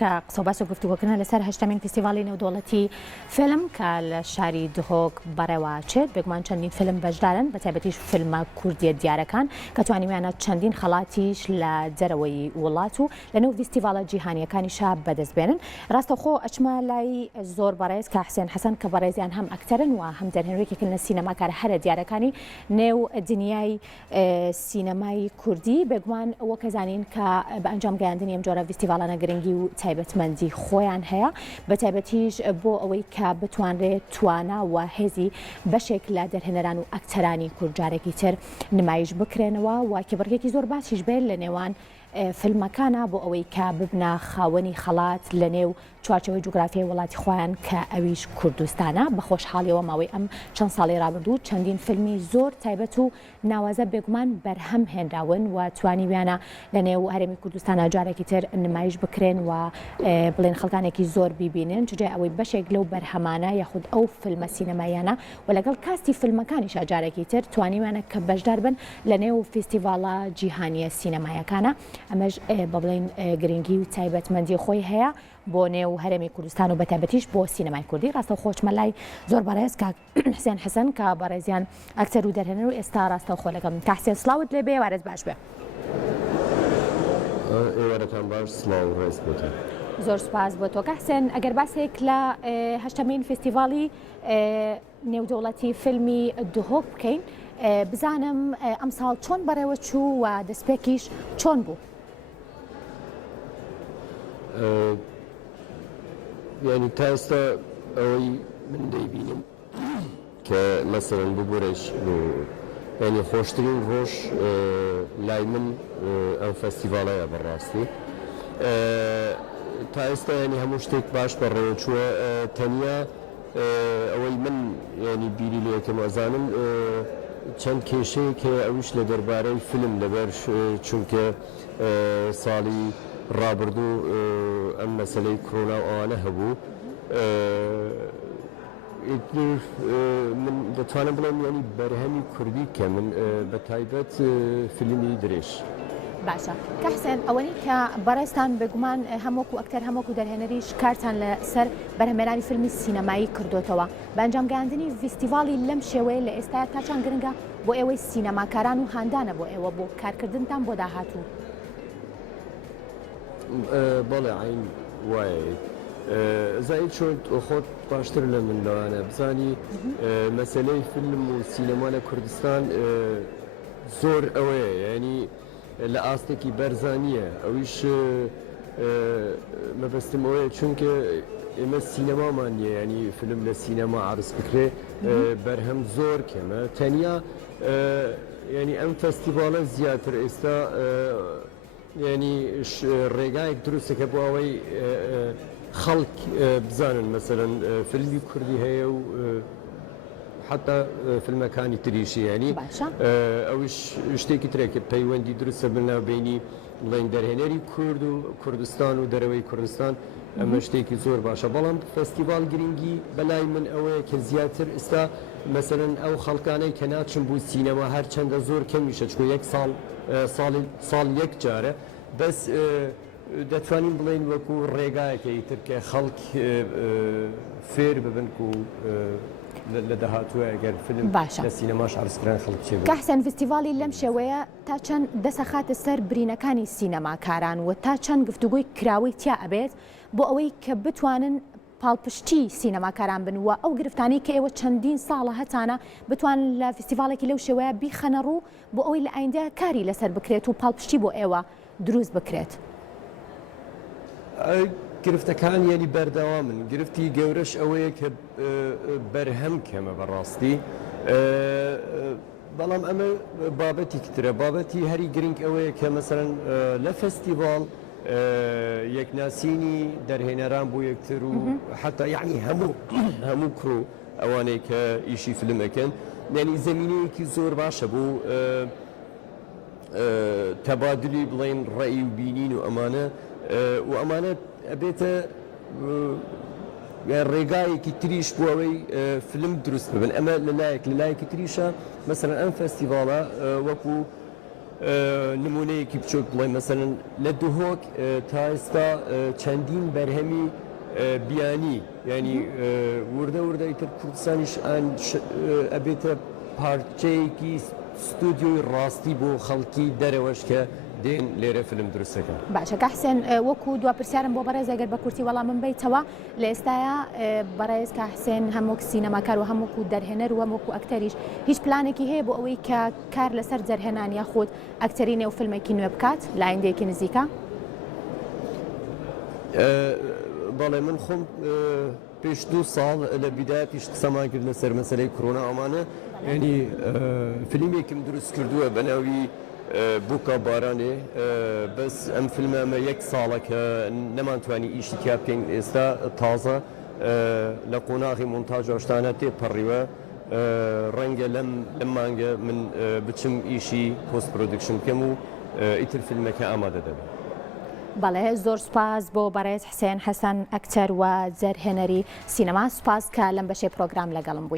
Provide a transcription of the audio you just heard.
کە قسە و باس و گفتوگۆکردن لەسەر هەشتمین فستیڤاڵی نێودوڵەتی فیلم کە لە شاری دهۆک بەڕێوەچێت بێگومان چەندین فیلم بەشدارن بە تایبەتیش فیلمە کوردیە دیارەکان کە توانیمانە چەندین خەڵاتیش لە جەرەوەی وڵات و لەنێو فستیڤاڵە جیهانیەکانیشا بەدەست بێنن. ڕاستەوخۆ ئەچمە لای زۆر بەڕێز کە حسێن حەسەن کە بەڕێزیان هەم ئەکتەرن و هەم دەرهێنەرێکێکن لە سینەماکار هەرە دیارەکانی نێو دنیای سینەمای کوردی بێگومان ئەوە کەزانین کە بە ئەنجام گەیاندنی ئەم جۆرە فستیڤاڵانە گرنگی و تایبەتمەندی خۆیان هەیە بە تایبەتیش بۆ ئەوەی کە بتوانرێت توانە و هێزی بەشێک لە دەرهێنەران و ئەکتەرانی کورد جارێکی تر نمایش بکرێنەوە و کێبڕکێکی زۆر باشیش بێت لە نێوان فیلمەکانە بۆ ئەوەی کە ببنە خاوەنی خەڵات لە نێو چوارچەوەی جوگرافیای وڵاتی خۆیان کە ئەویش کوردستانە بە خۆشحاڵیەوە ماوەی ئەم چەند ساڵی ڕابردوو چەندین فیلمی زۆر تایبەت و ناوازە بێگومان بەرهەم هێنراون و توانیویانە لە نێو هەرێمی کوردستانە جارێکی تر نمایش بکرێن و بڵێن خەڵکانێکی زۆر بیبینن جگە ئەوەی بەشێک لەو بەرهەمانە یاخود ئەو فیلمە سینەمایانە و لەگەڵ کاستی فیلمەکانیشا جارێکی تر توانیویانە کە بەشدار بن لە نێو فستیڤاڵە جیهانیە سینەمایەکانە ئەمەش بە بڵێن گرنگی و تایبەتمەندی خۆی هەیە بۆ نێو هەرێمی کوردستان و بەتایبەتیش بۆ سینەمای کوردی. ڕاستە خۆشمە لای زۆر بەڕێز کە حسێن حەسەن کە بەڕێزیان ئەکتەر و دەرهێنەر و ئێستا ڕاستەوخۆ لەگەڵ کە حسێن سڵاوت لێ بێ وارز باش بێ. ئێوارەتان باش سڵاو و ڕێز بۆتان. زۆر سوپاس بۆ تۆ کە حسێن ئەگەر باسێک لە هەشتمین فستیڤاڵی نێودەوڵەتی فیلمی دهۆک بکەین بزانم ئەمساڵ چۆن بەڕێوە چوو و دەستپێکیش چۆن بوو؟ یعنی تا ئێستا ئەوەی من دەیبینم کە مەسەڵەن ببورێش ینی خۆشترین ڕۆژ لای من ئەم فەستیڤاڵەیە بەڕاستی تا ئێستا ینی هەموو شتێک باش بەڕێوە چووە تەنیا ئەوەی من ینی بیری لێ یەکەم ئەزانم چەند کێشەیەک هەیە ئەوش لە دەربارەی فیلم لەبەر چونکە ساڵی ڕابردوو ئەم مەسەلەی کۆرونا و ئەوانە هەبوو من دەتوانم بڵێم ینی بەرهەمی کوردی کە من بە تایبەت فیلمی درێژ. باشە کە حسێن ئەوەی کە بەڕێستان بێگومان هەمووکو ئەکتەر هەمووکو دەرهێنەریش کارتان لەسەر بەرهەمێنانی فیلمی سینەمایی کردوتەوە بە ئەنجامگەاندنی فستیڤاڵی لەم شێوەیە لە ئێستا تا چەند گرنگە بۆ ئێوەی سینەماکاران و هاندانە بۆ ئێوە بۆ کارکردنتان بۆ داهاتوو؟ بەڵێ عین وایە زایید چۆن خۆت باشتر لە من لەوانە بزانی مەسەلەی فیلم و سینەما لە کوردستان زۆر ئەوەیە ینی لە ئاستێکی بەرزانیە ئەویش مەبەستم ئەوەیە چونکە ئێمە سینەمامان نیە ینی فیلم لە سینەما عرض بکرێ بەرهەم زۆر کەمە تەنیا ینی ئەم فەستیڤاڵە زیاتر ئێستا ینی ڕێگایەک دروستەکە بۆ ئەوەی خەڵک بزانن مەسەرەن فیلمی کوردی هەیە و حتا فیلمەکانی تریشی ینی ئەوش شتێکی ترێکە پەیوەندی دروستە بناوبینی بڵێن دەرهێنەری کورد و کوردستان و دەرەوەی کوردستان ئەمە شتێکی زۆر باشە بەڵام فەستیڤاڵ گرنگی بەلای من ئەوەیە کە زیاتر ئێستا مەسەرەن ئەو خەڵکانەی کە ناچن بوو سینەما هەر چەندە زۆر کەمیشە چکۆ یەک ساڵ یەک جارە بەس دەتوانین بڵێن وەکو ڕێگایەکەی ترکە خەڵک فێر ببن و لە داهاتووە ئەگەر فیلم لە سینەماش عرضکردن خەڵک چێ کە حسێن فستیڤاڵی لەم شێوەیە تا چەند دەسەخاتە سەر برینەکانی سینەماکاران و تا چەند گفتوگۆی کراوەی تیا ئەبێت بۆ ئەوەی کە بتوانن پاڵپشتی سینەماکاران بن و ئەو گرفتانی کە ئێوە چەندین ساڵە هەتانە بتوان لە فستیڤاڵێکی لەو شێوەیە بیخەنە ڕوو بۆ ئەوەی لە ئایندە کاری لەسەر بکرێت و پاڵپشتی بۆ ئێوە دروست بکرێت. گرفتەکان ینی بەردەوا من گرفتی گەورەش ئەوەیە کە بەرهەم کەمە بەڕاستی بەڵام ئەمە بابەتی کترە بابەتی هەری گرنگ ئەوەیە کە مەسەرەن لە فەستیڤاڵ یەکناسینی دەرهێنەران بۆ یەکتر و حتا یعنی هەموو کرۆ ئەوانەی کە ئیشی فیلمەکەن ینی زەمینەیەکی زۆر باشە بۆ تەبادلی بڵێن ڕێی و بینین و ئەمانە ئەبێتە ڕێگایەکی تریش بۆ ئەوەی فیلم دروست ببن ئەمە لەلایەکی تریشە مەسەرەن ئەم فەستیڤاڵە وەکو نمونەیەکی بچووک بڵێ مەسەرەن لە دوهۆک تا ئێستا چەندین بەرهەمی بیانی ینی وردە وردەیتر کوردستانیش ئەبێتە پارچەیەکی ستودیۆی ڕاستی بۆ خەڵکی دەرەوەش کە دێن لێرە فلم دروستەکە باشە کە حسێن وەکو دوا پرسیارم بۆ بەڕێز ئەگەر بە کورتی وەڵام من بیتەوە لە ئێستاە بەڕێز کە حسێن هەموو سینەماکار و هەمووکو دەرهێنەر و هەمووکو ئەکتەریش هیچ پلانێکی هەیە بۆ ئەوەی کە کار لەسەر جەرهێنان یاخود ئەکتەری نێو فیلمێکی نوێ بکات لە ئایندەیەکی نزیکە بەڵێ من خۆم پێش 2 ساڵ لە بیدایەتیش قسەمان کرد لەسەر مەسەلەی کۆرۆنا ئەمانە ینی فیلمێکم دروست کردووە بە ناوی بووکە بارانێ بەس ئەم فیلمە ئەمە 1 ساڵە کە نەمانتوانی ئیشی تیا بکەین ئێستا تازە لە قۆناغی مۆنتاژ ئەوشتانە تێپەڕیوە ڕەنگە لەم مانگە من بچم ئیشی پۆست پرۆدکشن بکەم و ئیتر فیلمەکە ئامادە دەبێت. بەڵێ زۆر سوپاس بۆ بەڕێز حسێن حەسەن ئەکتەر و جەرهێنەری سینەما سوپاس کە لەم بەشێ پرۆگرام لەگەڵم بووی.